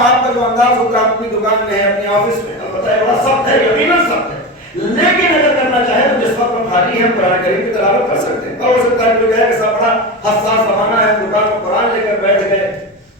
آپ کا جو انداز ہوگا اپنی دکان میں ہے, اپنی آفس میں, البتہ بڑا سخت ہے, یقیناً سخت ہے, لیکن اگر کرنا چاہے تو جس وقت ہم خالی ہیں قرآن کریم کی تلاوت کر سکتے ہیں. اور ہو سکتا ہے کہ ایسا بڑا حساس زمانہ ہے, دکان میں قرآن لے کر بیٹھ گئے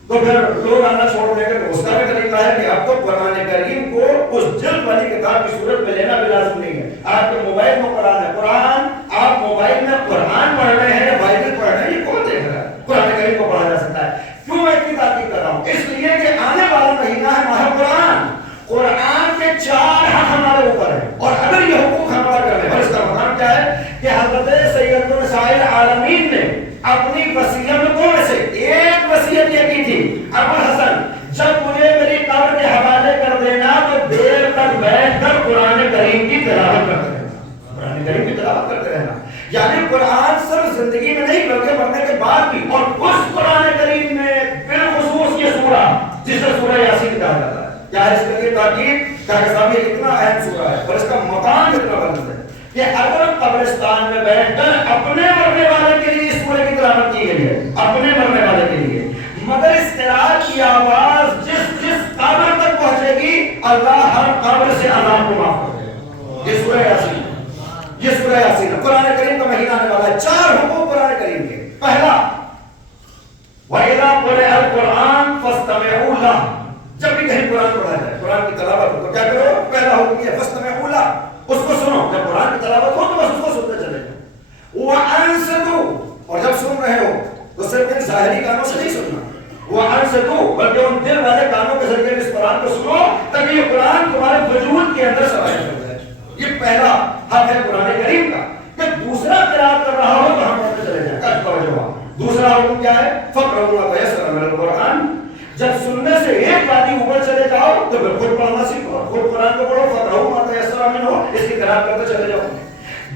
تو پھر لوگ آنا چھوڑ دیں گے. تو اس کا بھی طریقہ ہے کہ اب تو قرآن کریم کو اس جلد والی کتاب کی صورت میں لینا بھی لازم نہیں ہے. آپ کے موبائل میں قرآن ہے, قرآن آپ موبائل میں قرآن پڑھ رہے ہیں یا بائبل پڑھ رہے ہیں, یہ کون دیکھ رہا ہے؟ قرآن کریم کو پڑھا جا سکتا ہے. کیوں میں اتنی تاکید کر رہا ہوں؟ اس لیے کہ آنے والا مہینہ ہے ماہ قرآن. قرآن کے 4 حق ہمارے اوپر ہیں, اور اگر یہ حقوق ہم ادا کر لیں, اور اس کا مقام کیا ہے کہ حضرت سید النساء العالمین نے اپنی وصیتوں میں سے ایک وصیت یہ کی تھی, ابو الحسن جب مجھے میری قبر کے حوالے کر دینا تو دیر تک بیٹھ کر قرآن کریم کی تلاوت کرتے رہنا, قرآن کریم کی تلاوت کرتے رہنا. یعنی قرآن صرف زندگی میں نہیں بلکہ مرنے کے بعد بھی. اور اس قرآن کریم میں بالخصوص یہ سورہ جسے سورہ یاسین کہا جاتا ہے, کیا ہے اس کے لیے تاکید کہ صاحب یہ اتنا اہم سورہ ہے اور اس کا مقام اتنا بلند ہے کہ اگر قبرستان میں بیٹھ کر اپنے مرنے والے کے لیے اس سورہ کی تلاوت کی گئی ہے, اپنے مرنے والے کے لیے, مگر اس قرات کی آواز جس قبر تک پہنچے گی اللہ ہر قبر سے عذاب کو معاف کر دے گا. یہ سورہ یاسین, یہ سورہ یاسین قرآن کریم کا مہینہ آنے والا ہے. 4 حقوق قرآن کریم کے. پہلا وَإِذَا قُرِئَ الْقُرْآنُ فَاسْتَمِعُوا لَهُ, جب بھی کہیں قرآن پڑھا جائے, قرآن کی تلاوت ہو تو کیا کرو؟ پہلا حکم یہ فَاسْتَمِعُوا لَهُ, اس کو سنو. جب قرآن کی تلاوت ہو تو بس اس کو سنتے چلے جاؤ. وَأَنصِتُوا, اور جب سن رہے ہو تو صرف ان ظاہری کانوں سے نہیں سننا, وَأَنصِتُوا بلکہ ان دل والے کانوں کے ذریعے اس قرآن کو سنو تاکہ یہ قرآن تمہارے وجود کے اندر سوائے ہو جائے. یہ پہلا حق ہے قرآن کریم کا. کہ دوسرا قرات کر رہا ہو تو ہم پڑھتے چلے جائیں. کیا توجہ, دوسرا حکم کیا ہے؟ فَقْرَؤُوا مَا تَيَسَّرَ مِنَ الْقُرْآنِ, جب سننے سے ایک وادی اوپر چلے جاؤ تو پھر خود پڑھنا سیکھو, خود قرآن کو پڑھو. فَقْرَؤُوا مَا تَيَسَّرَ مِنْهُ, اس کی قرات کرتے چلے جاؤ.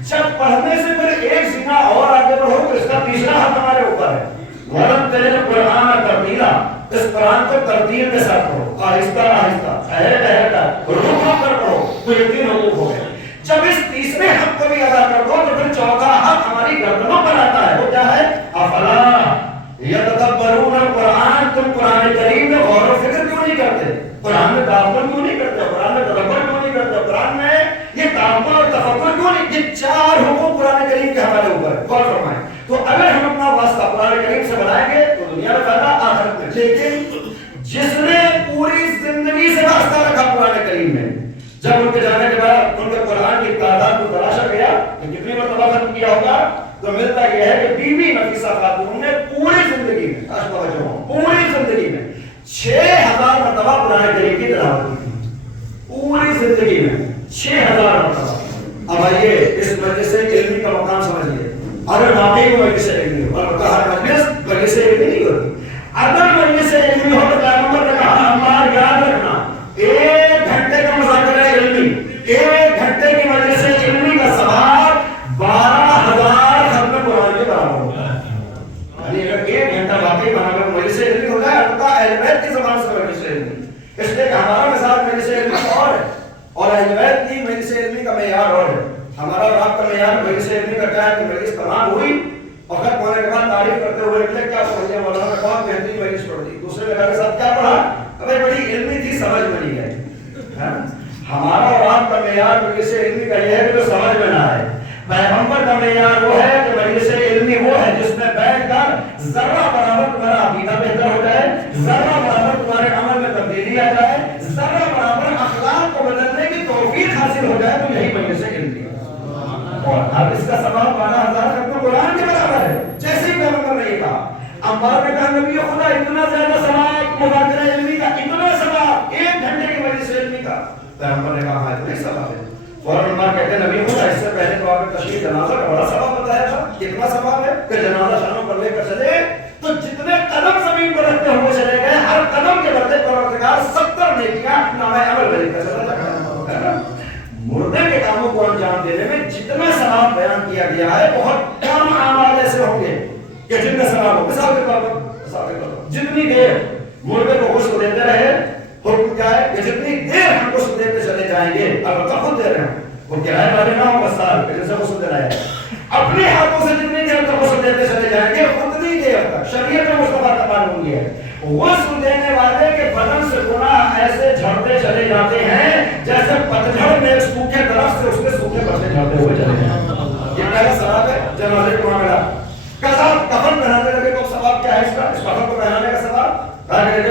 جب پڑھنے سے پھر ایک سینہ اور آگے بڑھو تو اس کا تیسرا حق ہمارے اوپر ہے. وَرَتِّلِ الْقُرْآنَ تَرْتِيلًا, اس قرآن کو ترتیل کے ساتھ پڑھو, آہستہ آہستہ, ٹھہر کر, رک کر پڑھو. تو یہ 3 حقوق ہو گئے. جب اس تیسرے حق کو بھی ادا کر دو تو پھر چوتھا حق ہماری گردنوں پر آتا ہے. وہ کیا ہے؟ افلا یتدبرون القرآن, تم قرآن کریم میں غور و فکر کیوں نہیں کرتے؟ قرآن میں تأمل کیوں نہیں کرتے؟ قرآن میں تدبر کیوں نہیں کرتے؟ قرآن میں یہ تأمل اور تفکر کیوں نہیں؟ یہ 4 حقوق قرآن کریم کے ہمارے اوپر ہے. غور فرمائیں. تو اگر ہم اپنا واسطہ قرآن کریم سے بنائیں گے تو دنیا میں فائدہ, آخرت میں. لیکن جس نے پوری زندگی سے واسطہ رکھا قرآن کریم میں, جب ان کے جانے کے بعد ان کے قرآن کی تعداد کو تلاشا گیا کہ کتنی مرتبہ ختم کیا ہوگا, تو ملتا یہ ہے کہ بی بی نفیسہ خاتون نے پوری زندگی میں, پوری زندگی میں 6000 مرتبہ قرآن کریم کی تلاوت کی تھی. پوری زندگی میں 6000 مرتبہ. اب آئیے اس مجلس علمی کا مقام سمجھیے. اگر واقعی وہ مجلس علمی ہو, اور کہا مجلس مجلس علمی نہیں ہوتی, اگر مجلس علمی ہو تو پیغمبر نے کہا ہمارا یاد رکھنا 1 گھنٹے کا مذاکرہ علمی, 1 گھنٹے کی مجلس علمی کا ثواب 12000 ختم قرآن کے برابر ہوتا ہے. یعنی اگر 1 گھنٹہ واقعی بنا کر مجلس علمی ہو جائے البتہ اہل بیت کی زبان سے مجلس علمی, اس لیے کہ ہمارا مزاج مجلس علمی اور ہے اور اہل بیت کی مجلس علمی کا معیار اور ہے. ہمارا اور آپ کا معیار مجلس علمی کا کیا ہے کہ مجلس تمام ہوئی اور ختم ہونے کے بعد تعریف کرتے ہوئے نکلے کیا پڑھنے مولانا نے بہت بہترین مجلس پڑھ دی, دوسرے جگہ کے ساتھ کیا پڑھا, ابھی بڑی علمی تھی, سمجھ میں نہیں آئی. ہمارا اور آپ کا معیار مجلس علمی کا یہ ہے کہ جو سمجھ میں نہ آئے. پیغمبر کا معیار وہ ہے کہ مجلس علمی وہ ہے جس میں بیٹھ کر ذرہ برابر تمہارا عقیدہ بہتر ہو جائے, ذرہ برابر تمہارے عمل میں تبدیلی آ جائے, ذرہ برابر اخلاق کو بدلنے کی توفیق حاصل ہو جائے, تو یہی مجلس علمی ہے. اور اب اس کا ثواب 12000 ختم قرآن کے برابر ہے. جیسے ہی پیغمبر نے یہ کہا, عمار نے کہا نبی خدا اتنا زیادہ ثواب مذاکرہ علمی کا, اتنا ثواب 1 گھنٹے کی مجلس علمی کا. پیغمبر نے کہا ہاں اتنا ہی ثواب ہے. فوراً عمار کہتے ہیں نبی خدا اس سے پہلے تو آپ نے تشریح جنازہ کا بڑا ثواب بتایا تھا, کتنا ثواب ہے کہ جنازہ شانوں پر لے کر چلے تو جتنے قدم زمین پر رکھتے ہوئے چلے گئے, ہر قدم کے بدلے پروردگار 70 نیکیاں نامہ عمل میں لکھ کر چلا جاتا ہے. مردے کے کاموں کو انجام دینے میں جتنا ثواب بیان کیا گیا ہے بہت کم اعمال ایسے ہوں گے کہ جن میں ثواب ہو. مثال کے طور پر جتنی دیر مردے کو غسل دیتے رہے, حکم کیا ہے کہ جتنی دیر ہم غسل دیتے چلے جائیں گے, البتہ خود دے رہے ہیں, وہ کرائے والے نہ ہوں بس سال جیسے غسل دے رہے ہیں, اپنے ہاتھوں سے جتنی دیر تک غسل دیتے چلے جائیں گے اتنی دیر تک. شریعت میں مصطفیٰ کا قانون یہ ہے, غسل دینے والے کے بدن سے گناہ جھڑتے چلے جاتے ہیں جیسے پتجھڑ میں ایک سوکھے درخت سے اس کے سوکھے پتے جھڑتے ہوئے چلے جائیں. یہ پہلا ثواب ہے جنازے کو معاملہ. کفن پہنانے لگے تو ثواب کیا ہے اس کا؟ اس کفن کو پہنانے کا ثواب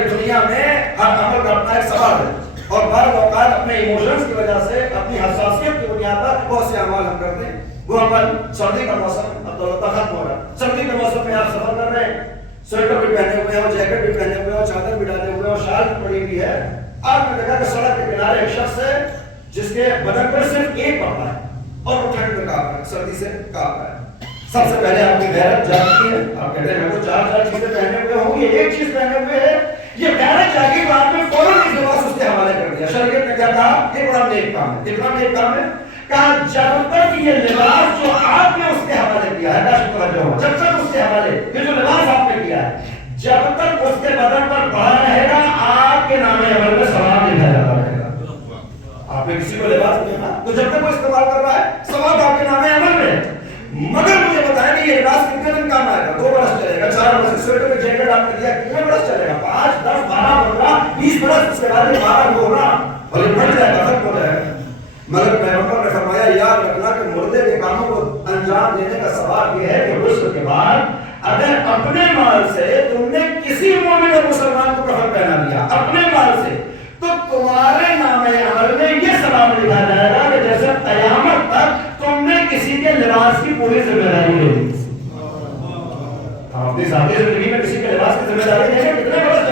دنیا میں ہر عمل کا اپنا ایک ثواب ہے. اور بعض اوقات اپنے ایموشنز کی وجہ سے اپنی حساسیت کی بنیاد پر بہت سے اعمال ہم کرتے ہیں. وہ عمل سردی کا موسم اب تو ختم ہو رہا ہے. سردی کے موسم میں آپ سفر کر رہے ہیں, سویٹر بھی پہنے ہوئے ہو, جیکٹ بھی پہنے ہوئے ہو, چادر بھی ڈالے ہوئے ہو, شال بھی پڑی ہوئی ہے. آپ نے دیکھا کہ سڑک کے کنارے ایک شخص ہے جس کے بدن پر صرف ایک کپڑا ہے اور وہ ٹھنڈ میں کاپ رہا ہے, سردی سے کاپ رہا ہے. سب سے پہلے آپ کی غیرت جاگتی ہے. آپ کہتے ہیں میں تو چار چیزیں پہنے ہوئے ہوں, یہ ایک چیز پہنے ہوئے ہے. یہ غیرت جاگی تو آپ نے فوراً اس لباس اس کے حوالے کر دیا. شریعت نے کیا کہا؟ یہ بڑا نیک کام ہے. اتنا نیک کام ہے کہا جب تک یہ لباس جو آپ نے اس کے حوالے کیا ہے, جب تک اس کے حوالے یہ جو لباس آپ نے کیا ہے جب تک اس کے بدن پر پڑا رہے گا آپ کے نام عمل میں ثواب لکھا جاتا رہے گا. آپ نے کسی کو لباس دیا تو جب تک وہ استعمال کر رہا ہے ثواب آپ کے نام عمل میں. مگر مجھے بتائیں کہ یہ لباس کتنے دن کام آئے گا؟ 2 برس چلے گا, 4 برس. سویٹر جیکٹ آپ نے دیا کتنے برس چلے گا؟ 5, 10, 12, 15, 20 برس. اس کے بعد 12 ہونا اور یہ بڑھ جائے گا, ختم ہو جائے گا. مگر پیغمبر نے فرمایا یاد رکھنا کہ مردے کے کاموں کو انجام دینے کا ثواب یہ ہے کہ غسل کے بعد اگر اپنے مال سے تم نے کسی مومن اور مسلمان کو کفن پہنا دیا اپنے مال سے, تو تمہارے نام عمل میں یہ ثواب لکھا جائے گا کہ جیسے قیامت تک تم نے کسی کے لباس کی پوری ذمہ داری لے لی. اپنی ذاتی زندگی میں کسی کے لباس کی ذمہ داری لے لیں, کتنے برس